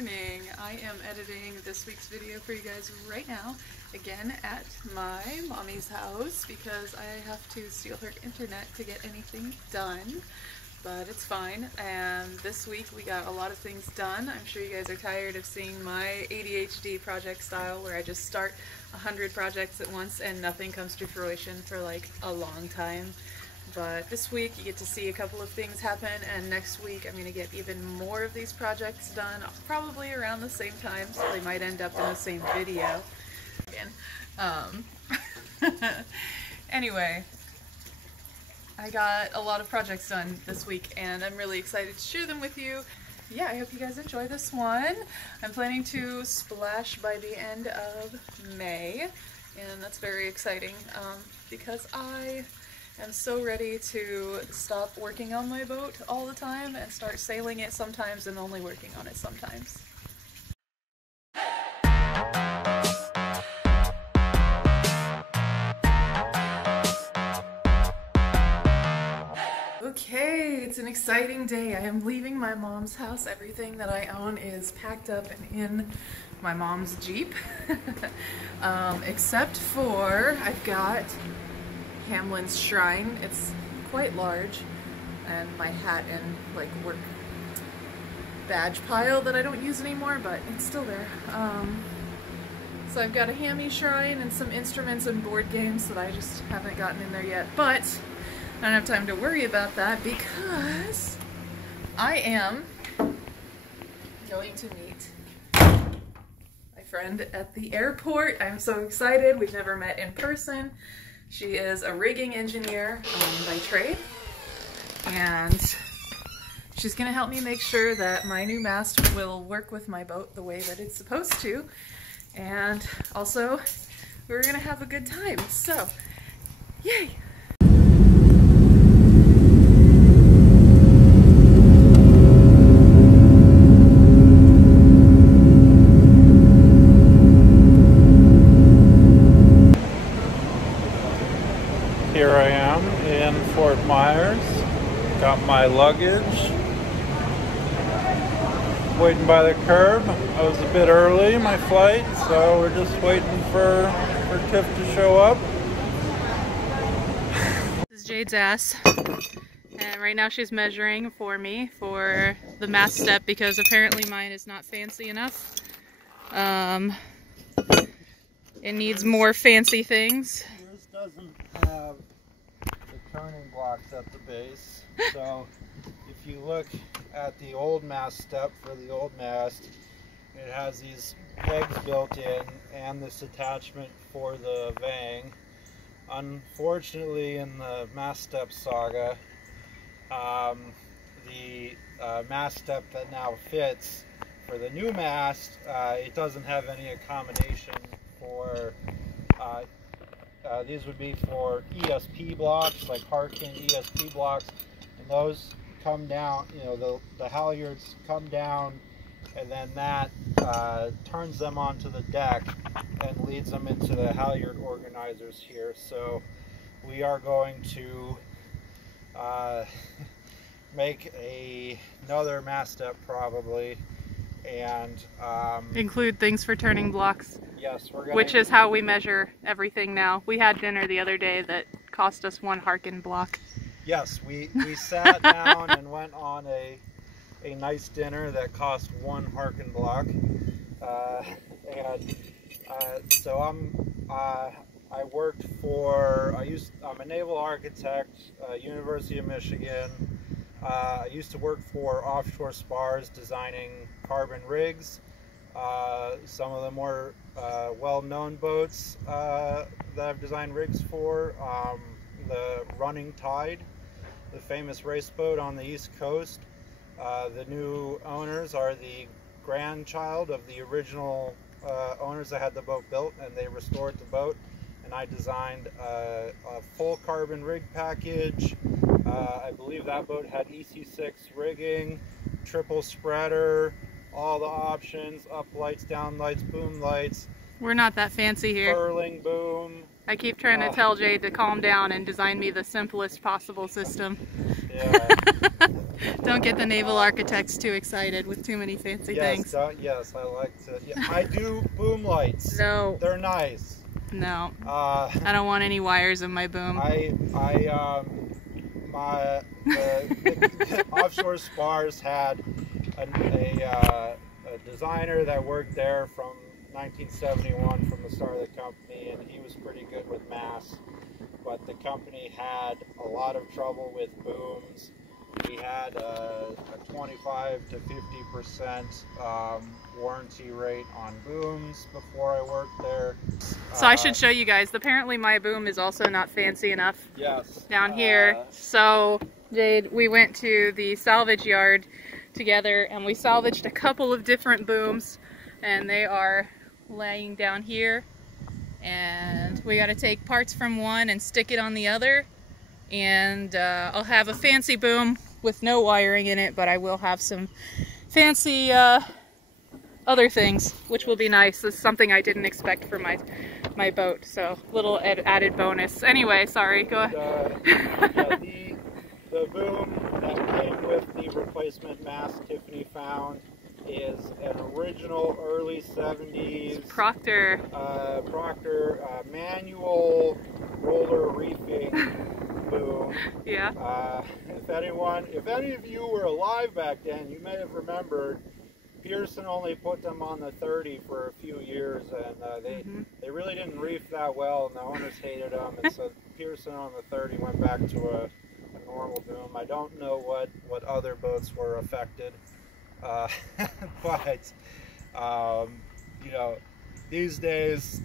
morning. I am editing this week's video for you guys right now, again at my mommy's house because I have to steal her internet to get anything done, but it's fine. And this week we got a lot of things done. I'm sure you guys are tired of seeing my ADHD project style where I just start 100 projects at once and nothing comes to fruition for like a long time. But this week you get to see a couple of things happen, and next week I'm going to get even more of these projects done, probably around the same time, so they might end up in the same video. Anyway, I got a lot of projects done this week and I'm really excited to share them with you. Yeah, I hope you guys enjoy this one. I'm planning to splash by the end of May, and that's very exciting because I am so ready to stop working on my boat all the time and start sailing it sometimes and only working on it sometimes. Okay, it's an exciting day. I am leaving my mom's house. Everything that I own is packed up and in my mom's Jeep. Except for I've got Hamlin's shrine. It's quite large, and my hat and like work badge pile that I don't use anymore, but it's still there. So I've got a hammy shrine and some instruments and board games that I just haven't gotten in there yet, but I don't have time to worry about that because I am going to meet my friend at the airport. I'm so excited. We've never met in person. She is a rigging engineer by trade, and she's going to help me make sure that my new mast will work with my boat the way that it's supposed to, and also we're going to have a good time. So, yay! Here I am in Fort Myers, got my luggage, waiting by the curb. I was a bit early, my flight, so we're just waiting for Tiff to show up. This is Jade's ass, and right now she's measuring for me for the mast step because apparently mine is not fancy enough. It needs more fancy things. Yours doesn't have the turning blocks at the base, so if you look at the old mast step for the old mast, it has these pegs built in and this attachment for the vang. Unfortunately, in the mast step saga, the mast step that now fits for the new mast, it doesn't have any accommodation for these would be for ESP blocks, like Harkin ESP blocks, and those come down, you know, the halyards come down, and then that turns them onto the deck and leads them into the halyard organizers here. So we are going to make another mast step probably, and include things for turning blocks. Yes, we're gonna, which is how we measure everything now. We had dinner the other day that cost us 1 Harkin block. Yes, we sat down and went on a nice dinner that cost 1 Harkin block. So I worked for, I'm a naval architect, University of Michigan. I used to work for offshore spars designing carbon rigs. Some of the more well-known boats that I've designed rigs for, the Running Tide, the famous race boat on the East Coast. The new owners are the grandchild of the original owners that had the boat built, and they restored the boat, and I designed a full carbon rig package. I believe that boat had EC6 rigging, triple spreader, all the options, up lights, down lights, boom lights. We're not that fancy here. Furling boom. I keep trying to tell Jade to calm down and design me the simplest possible system. Yeah. Don't get the naval architects too excited with too many fancy things. Yes, I like to. Yeah, I do boom lights. No. They're nice. No. I don't want any wires in my boom. The offshore spars had a designer that worked there from 1971 from the start of the company, and he was pretty good with Mast. But the company had a lot of trouble with booms. We had a 25 to 50% warranty rate on booms before I worked there. So I should show you guys. Apparently my boom is also not fancy enough. Yes. Down here. So Jade, we went to the salvage yard together and we salvaged a couple of different booms, and they are laying down here. And we got to take parts from one and stick it on the other. And I'll have a fancy boom with no wiring in it, but I will have some fancy other things, which will be nice. This is something I didn't expect for my boat, so little added bonus. Anyway, sorry, go ahead. The boom that came with the replacement mast Tiffany found is an original early 70s Proctor manual roller reefing boom. Yeah. If any of you were alive back then, you may have remembered Pearson only put them on the 30 for a few years, and they really didn't reef that well, and the owners hated them, and so Pearson on the 30 went back to a normal boom. I don't know what other boats were affected. But you know, these days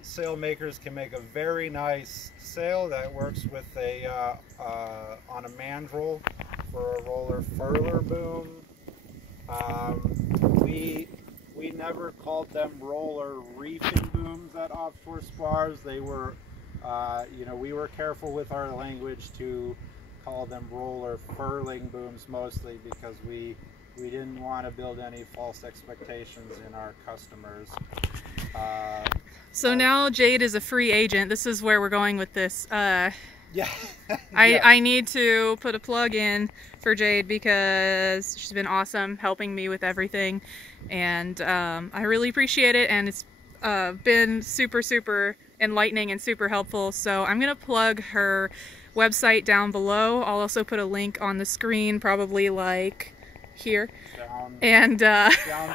sail makers can make a very nice sail that works with a on a mandrel for a roller furler boom. We never called them roller reefing booms at offshore spars. They were you know, we were careful with our language to call them roller furling booms mostly, because we didn't want to build any false expectations in our customers. So now Jade is a free agent. This is where we're going with this. Yeah. I need to put a plug in for Jade because she's been awesome helping me with everything, and I really appreciate it, and it's been super enlightening and super helpful. So I'm gonna plug her website down below. I'll also put a link on the screen, probably like here, down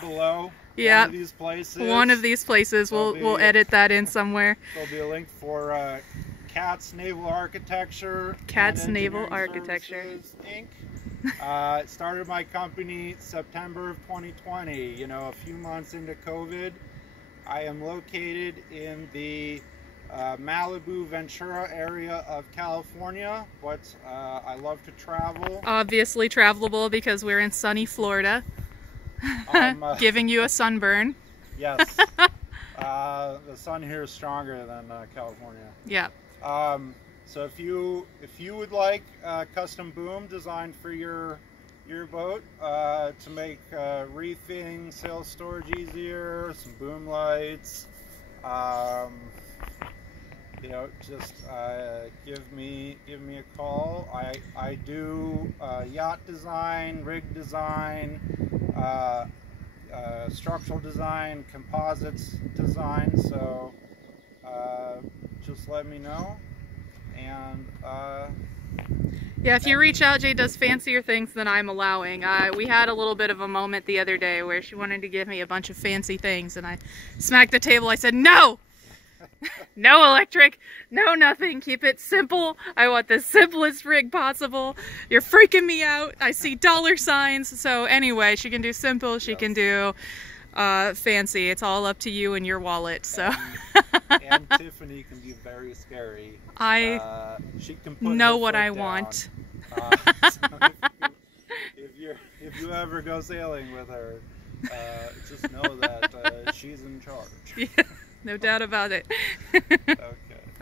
below. Yeah, one of these places. One of these places. We'll edit that in somewhere. There'll be a link for Cat's Naval Architecture. Cat's Naval Architecture Inc. Started my company September of 2020. You know, a few months into COVID. I am located in the Malibu, Ventura area of California, but I love to travel. Obviously travelable because we're in sunny Florida. Giving you a sunburn. Yes. The sun here is stronger than California. Yeah. So if you would like a custom boom designed for your boat to make reefing, sail storage easier, some boom lights, you know, just give me a call. I do yacht design, rig design, structural design, composites design. So just let me know. And yeah, if you reach out, Jade does fancier things than I'm allowing. We had a little bit of a moment the other day where she wanted to give me a bunch of fancy things, and I smacked the table. I said, no! No electric, no nothing, keep it simple. I want the simplest rig possible. You're freaking me out. I see dollar signs. So anyway, she can do simple, she can do fancy. It's all up to you and your wallet. So and Tiffany can be very scary. She can put know what I down. Want. So if you ever go sailing with her, just know that she's in charge. Yeah. No doubt about it.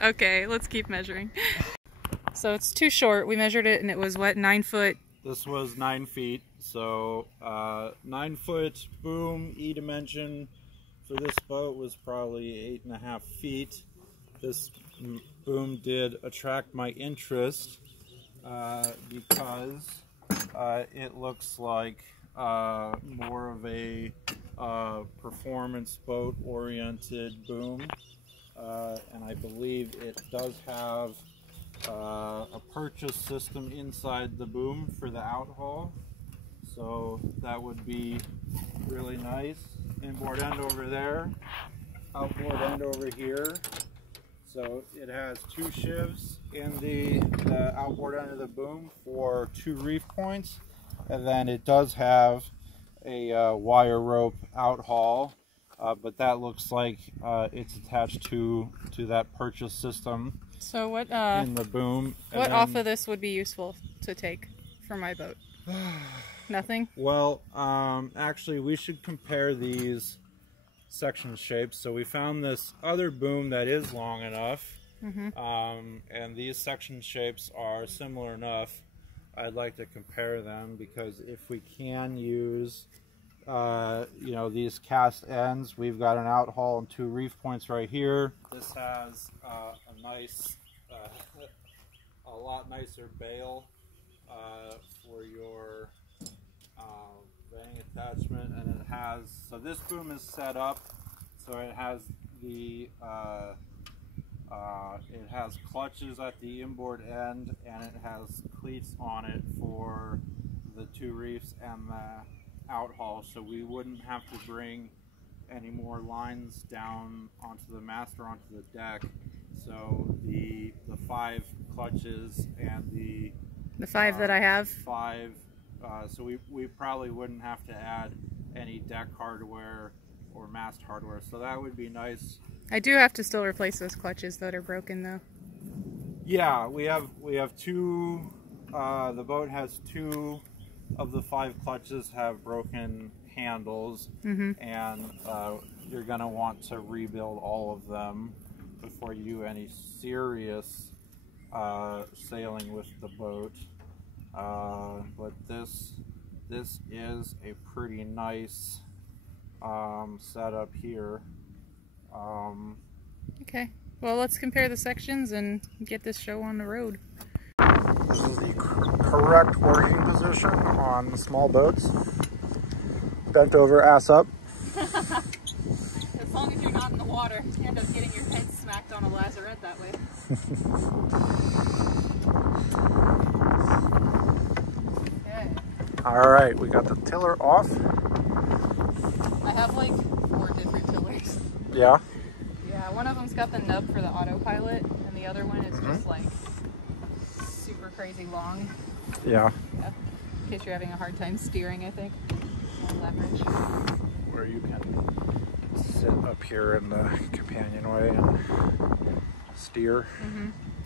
Okay, let's keep measuring. So it's too short. We measured it and it was what, 9 foot? This was 9 feet. So 9 foot boom, E-dimension for this boat was probably 8.5 feet. This boom did attract my interest because it looks like more of a performance boat oriented boom, and I believe it does have a purchase system inside the boom for the outhaul, so that would be really nice. Inboard end over there, outboard end over here. So it has 2 shivs in the outboard end of the boom for 2 reef points, and then it does have a wire rope outhaul, but that looks like it's attached to that purchase system. So what in the boom. What off of this would be useful to take for my boat? Nothing? Well, actually we should compare these section shapes. So we found this other boom that is long enough, and these section shapes are similar enough. I'd like to compare them because if we can use you know, these cast ends, we've got an outhaul and 2 reef points right here. This has a nice a lot nicer bail for your vang attachment, and it has, so this boom is set up so it has the it has clutches at the inboard end, and it has cleats on it for the 2 reefs and the outhaul, so we wouldn't have to bring any more lines down onto the mast or onto the deck. So the 5 clutches and the 5 that I have, 5, so we probably wouldn't have to add any deck hardware or mast hardware, so that would be nice. I do have to still replace those clutches that are broken though. Yeah, we have 2, the boat has 2 of the 5 clutches have broken handles, and you're going to want to rebuild all of them before you do any serious sailing with the boat. But this is a pretty nice setup here. Okay, well, let's compare the sections and get this show on the road. This is the correct working position on small boats. Bent over, ass up. As long as you're not in the water, you end up getting your head smacked on a lazarette that way. Okay. All right, we got the tiller off. I have like 4 different tillers. Yeah? Yeah, one of them's got the nub for the autopilot, and the other one is just like super crazy long. Yeah. Yeah. In case you're having a hard time steering, I think. More leverage. Where you can sit up here in the companionway and steer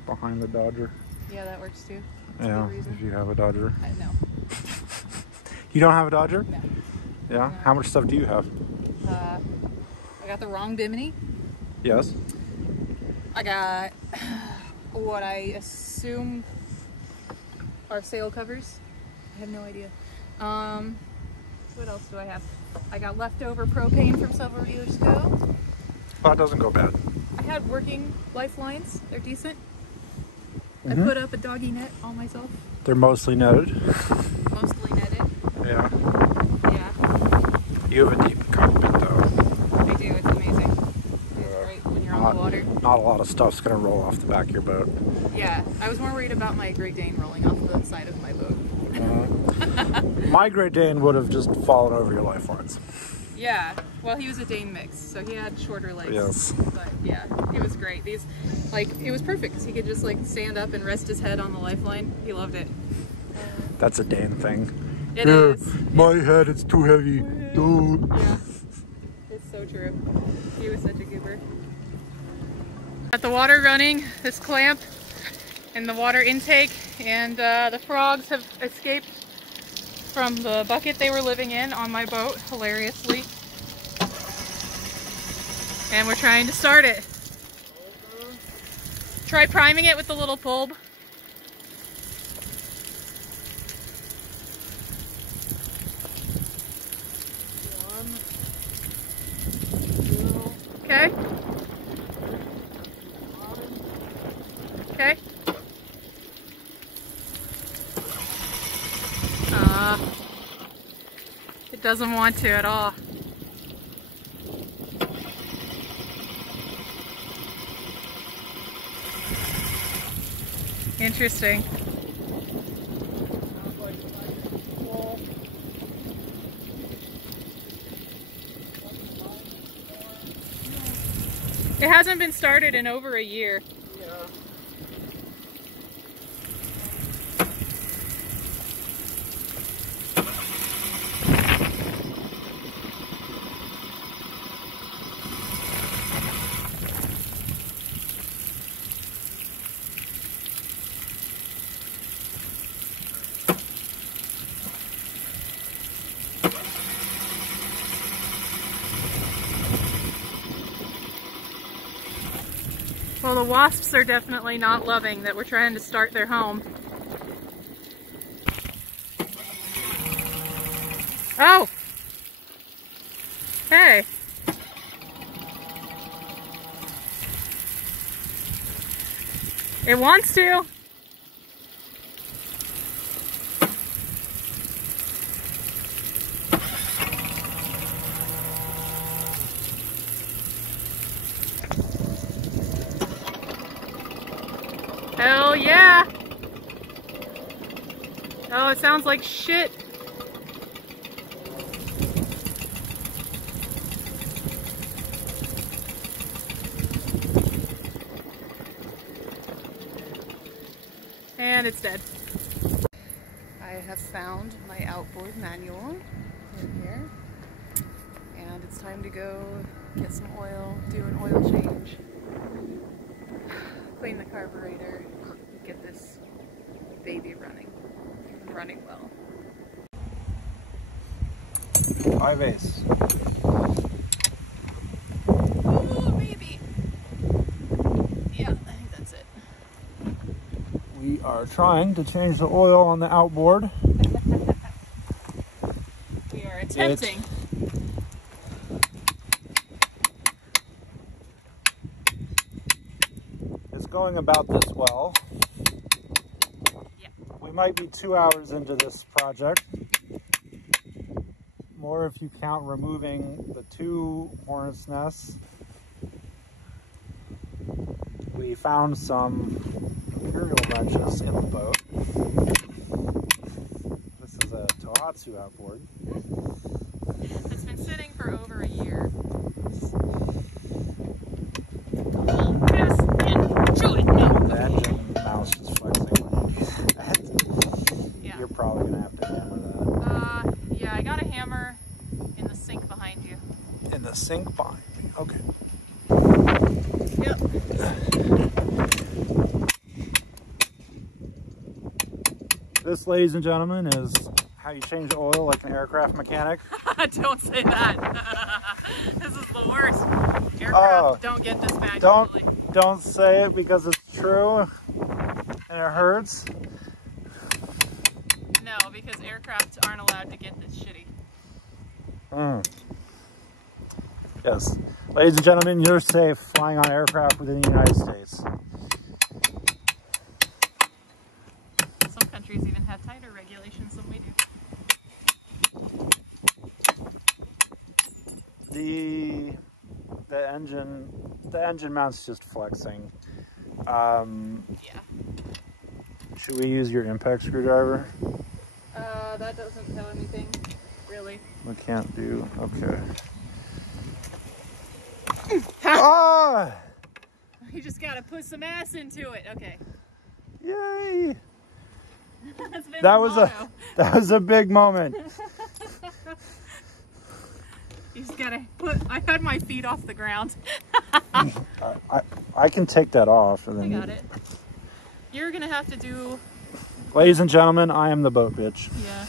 behind the Dodger. Yeah, that works too. That's Yeah, a good reason. if you have a Dodger. No. You don't have a Dodger? No. Yeah? No. How much stuff do you have? I got the wrong bimini. Yes. I got what I assume are sail covers. I have no idea. What else do I have? I got leftover propane from several years ago. Oh, that doesn't go bad. I had working lifelines. They're decent. I put up a doggy net all myself. They're mostly netted. Mostly netted. Yeah. Yeah. You have a deep cockpit though. I do. It's amazing. It's great when you're on the water. Not a lot of stuff's gonna roll off the back of your boat. Yeah. I was more worried about my Great Dane rolling off the side of my boat. My Great Dane would have just fallen over your lifelines. Yeah, well, he was a Dane mix, so he had shorter legs. Yes. But yeah, it was great. These, like, it was perfect because he could just like stand up and rest his head on the lifeline. He loved it. That's a Dane thing. It is. My head is too heavy. Dude. Yeah, it's so true. He was such a goober. Got the water running, this clamp, and the water intake, and the frogs have escaped from the bucket they were living in on my boat, hilariously. And we're trying to start it. Try priming it with the little bulb. Okay. Okay. doesn't want to at all. Interesting. It hasn't been started in over a year. Yeah. Well, the wasps are definitely not loving that we're trying to start their home. Oh! Hey! It wants to! Hell yeah! Oh, it sounds like shit. And it's dead. I have found my outboard manual in here. And it's time to go get some oil, do an oil change, clean the carburetor, get this baby running well. 5 ace. Oh, baby! Yeah, I think that's it. We are trying to change the oil on the outboard. We are attempting. It's going about this well. Yeah. We might be 2 hours into this project. More if you count removing the 2 hornet's nests. We found some imperial wrenches in the boat. This is a Tohatsu outboard. It's been sitting for over a year. The engine mouse is flexing when you do that. Yeah. You're probably gonna have to hammer that. Yeah, I got a hammer in the sink behind you. In the sink behind me. Okay. Yep. This, ladies and gentlemen, is how you change oil like an aircraft mechanic. Don't say that. This is the worst. Aircraft don't get this bad. Don't say it because it's true and it hurts. No, because aircraft aren't allowed to get this shitty. Yes. Ladies and gentlemen, you're safe flying on aircraft within the United States. Some countries even have tighter regulations than we do. The engine mount's just flexing. Yeah. Should we use your impact screwdriver? That doesn't tell anything, really. We can't do, okay. Ah! You just gotta put some ass into it. Okay. Yay! That's been That was a big moment. You just gotta I had my feet off the ground. I can take that off. And then I got it. You're gonna have to do... Ladies and gentlemen, I am the boat bitch. Yeah.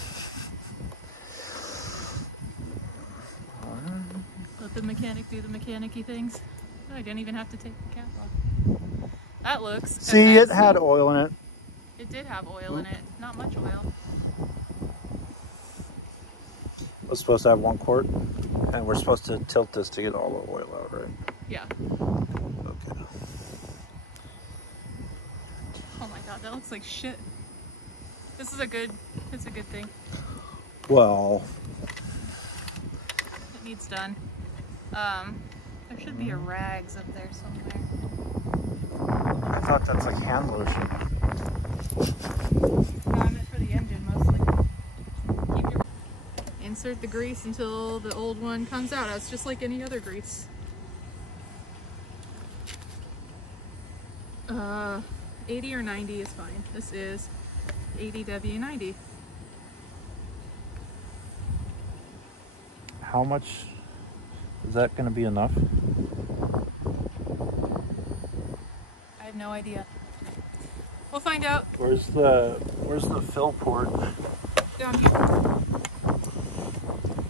Let the mechanic do the mechanic-y things. Oh, I didn't even have to take the cap off. That looks... See, it had oil in it. It did have oil in it. Not much oil. We're supposed to have 1 quart, and we're supposed to tilt this to get all the oil out, right? Yeah. Okay. Oh my god, that looks like shit. It's a good thing. Well, seat's done. There should be a rags up there somewhere. I thought that's like hand lotion. No, I meant for the engine mostly. Insert the grease until the old one comes out. It's just like any other grease. 80 or 90 is fine. This is 80W90. How much is that going to be enough? I have no idea. We'll find out. Where's the fill port? Down here.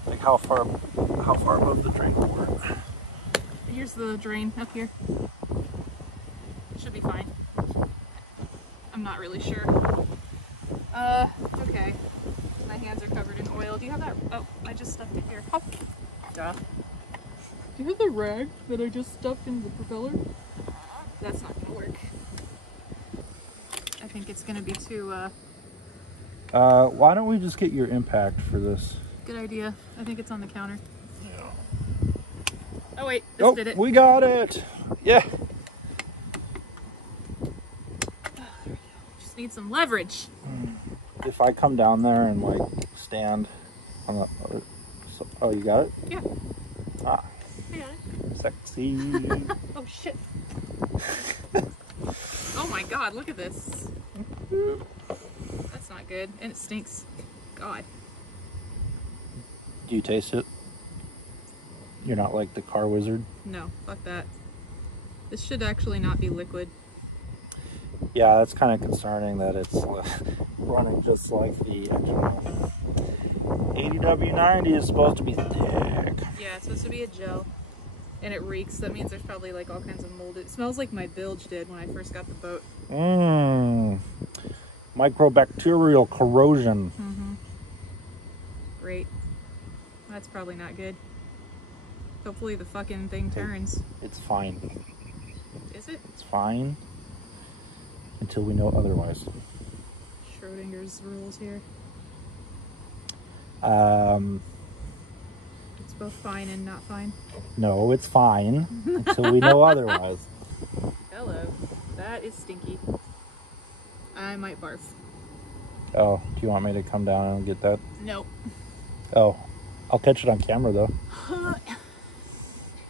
Like how far above the drain port? Here's the drain up here. Should be fine. I'm not really sure. Okay. My hands are covered in oil. Do you have that? Oh, I just stuffed it here. Oh. Duh. Do you have the rag that I just stuffed in the propeller? That's not gonna work. I think it's gonna be too, why don't we just get your impact for this? Good idea. I think it's on the counter. Yeah. Oh wait, this did it. We got it! Yeah! Just need some leverage. If I come down there and like stand on the... Oh, you got it? Yeah. Ah. I got it. Sexy. Oh shit. Oh my god, look at this. That's not good. And it stinks. God. Do you taste it? You're not like the car wizard? No, fuck that. This should actually not be liquid. Yeah, that's kind of concerning that it's running just like the engine. 80W90 is supposed to be thick. Yeah, it's supposed to be a gel. And it reeks. That means there's probably like all kinds of mold. It smells like my bilge did when I first got the boat. Microbacterial corrosion. Mm-hmm. Great. That's probably not good. Hopefully the fucking thing turns. It's fine. Is it? It's fine. Until we know otherwise. Schrodinger's rules here. It's both fine and not fine. No, it's fine. Until we know otherwise. Hello. That is stinky. I might barf. Oh, do you want me to come down and get that? Nope. Oh, I'll catch it on camera though.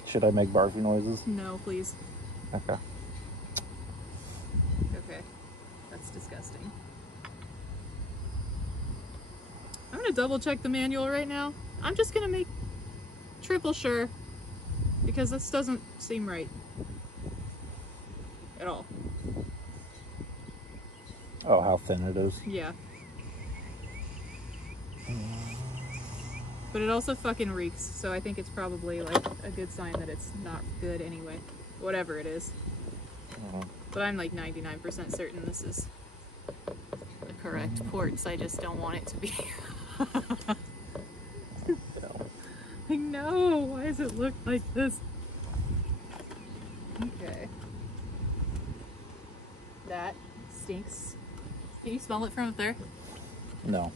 Should I make barfy noises? No, please. Okay. Okay. That's disgusting. I'm gonna double check the manual right now. I'm just gonna make triple sure because this doesn't seem right at all. Oh, how thin it is. Yeah. But it also fucking reeks, so I think it's probably like a good sign that it's not good anyway. Whatever it is. But I'm like 99% certain this is the correct ports. I just don't want it to be. I know. Why does it look like this? Okay. That stinks. Can you smell it from up there? No.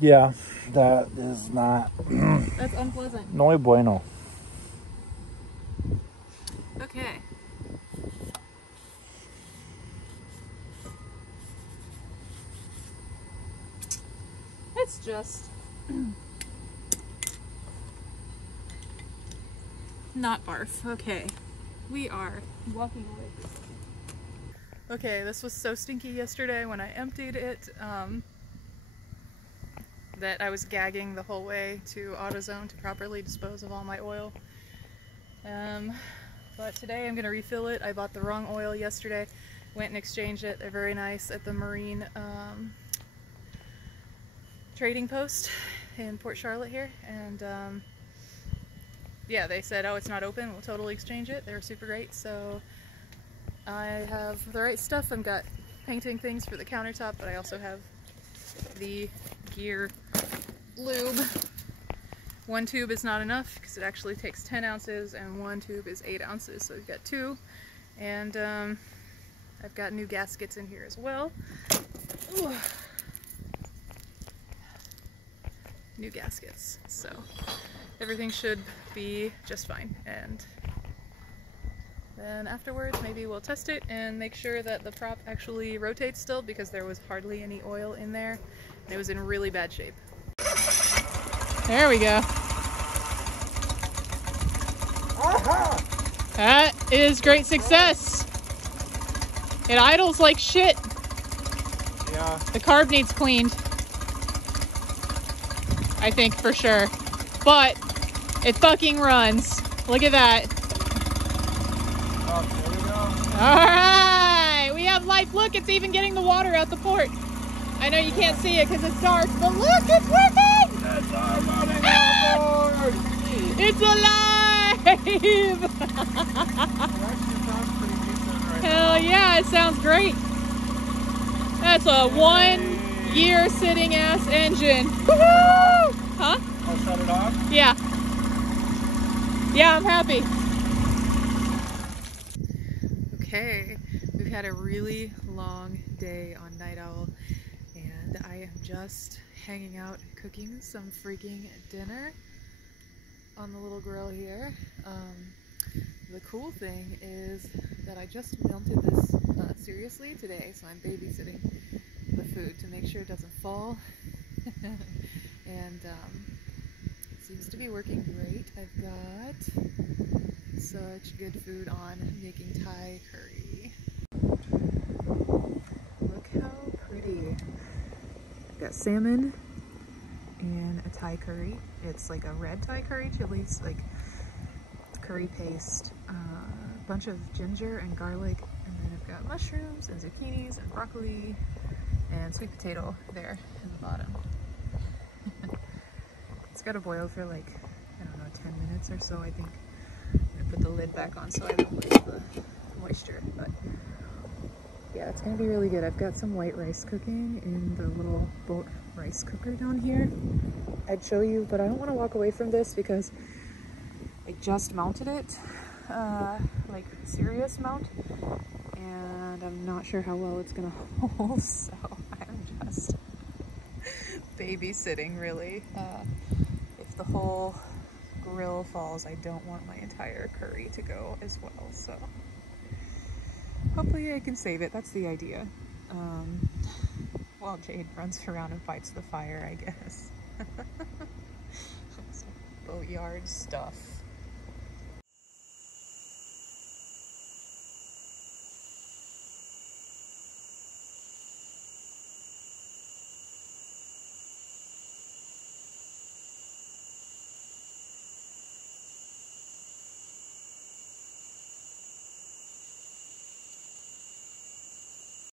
Yeah, that is not... That's unpleasant. No bueno. Okay. It's just not barf. Okay. We are walking away. Okay, this was so stinky yesterday when I emptied it that I was gagging the whole way to AutoZone to properly dispose of all my oil. But today I'm going to refill it. I bought the wrong oil yesterday. Went and exchanged it. They're very nice at the Marine trading post in Port Charlotte here. And yeah, they said, oh, it's not open. We'll totally exchange it. They were super great. So I have the right stuff. I've got painting things for the countertop, but I also have the gear lube. One tube is not enough because it actually takes 10 ounces and one tube is 8 ounces, so we've got 2. And I've got new gaskets in here as well. Ooh. new gaskets. So everything should be just fine. And then afterwards, maybe we'll test it and make sure that the prop actually rotates still, because there was hardly any oil in there and it was in really bad shape. There we go. Aha! That is great success. It idles like shit. Yeah. The carb needs cleaned, I think, for sure. But it fucking runs. Look at that. Oh, there we go. All right, we have life. Look, it's even getting the water out the port. I know you can't see it because it's dark, but look, it's working! It's our running outboard! It's alive! Hell yeah, it sounds great. That's a 1 year sitting ass engine. Woohoo! Huh? I'll shut it off? Yeah. Yeah, I'm happy. Okay, we've had a really long day on Night Owl, and I am just hanging out cooking some freaking dinner on the little grill here. The cool thing is that I just melted this seriously today, so I'm babysitting the food to make sure it doesn't fall. And it seems to be working great. I've got such good food on making Thai curry. Look how pretty. I've got salmon and a Thai curry. It's like a red Thai curry, chilies, like curry paste, a bunch of ginger and garlic, and then I've got mushrooms and zucchinis and broccoli and sweet potato there in the bottom. It's got to boil for like, I don't know, 10 minutes or so, I think. I'm gonna put the lid back on so I don't lose the moisture, but yeah, it's gonna be really good. I've got some white rice cooking in the little boat rice cooker down here. I'd show you, but I don't want to walk away from this because I just mounted it, like serious mount, and I'm not sure how well it's gonna hold, so I'm just babysitting really. If the whole grill falls, I don't want my entire curry to go as well, so hopefully I can save it. That's the idea. While Jade runs around and fights the fire, I guess. Boatyard stuff.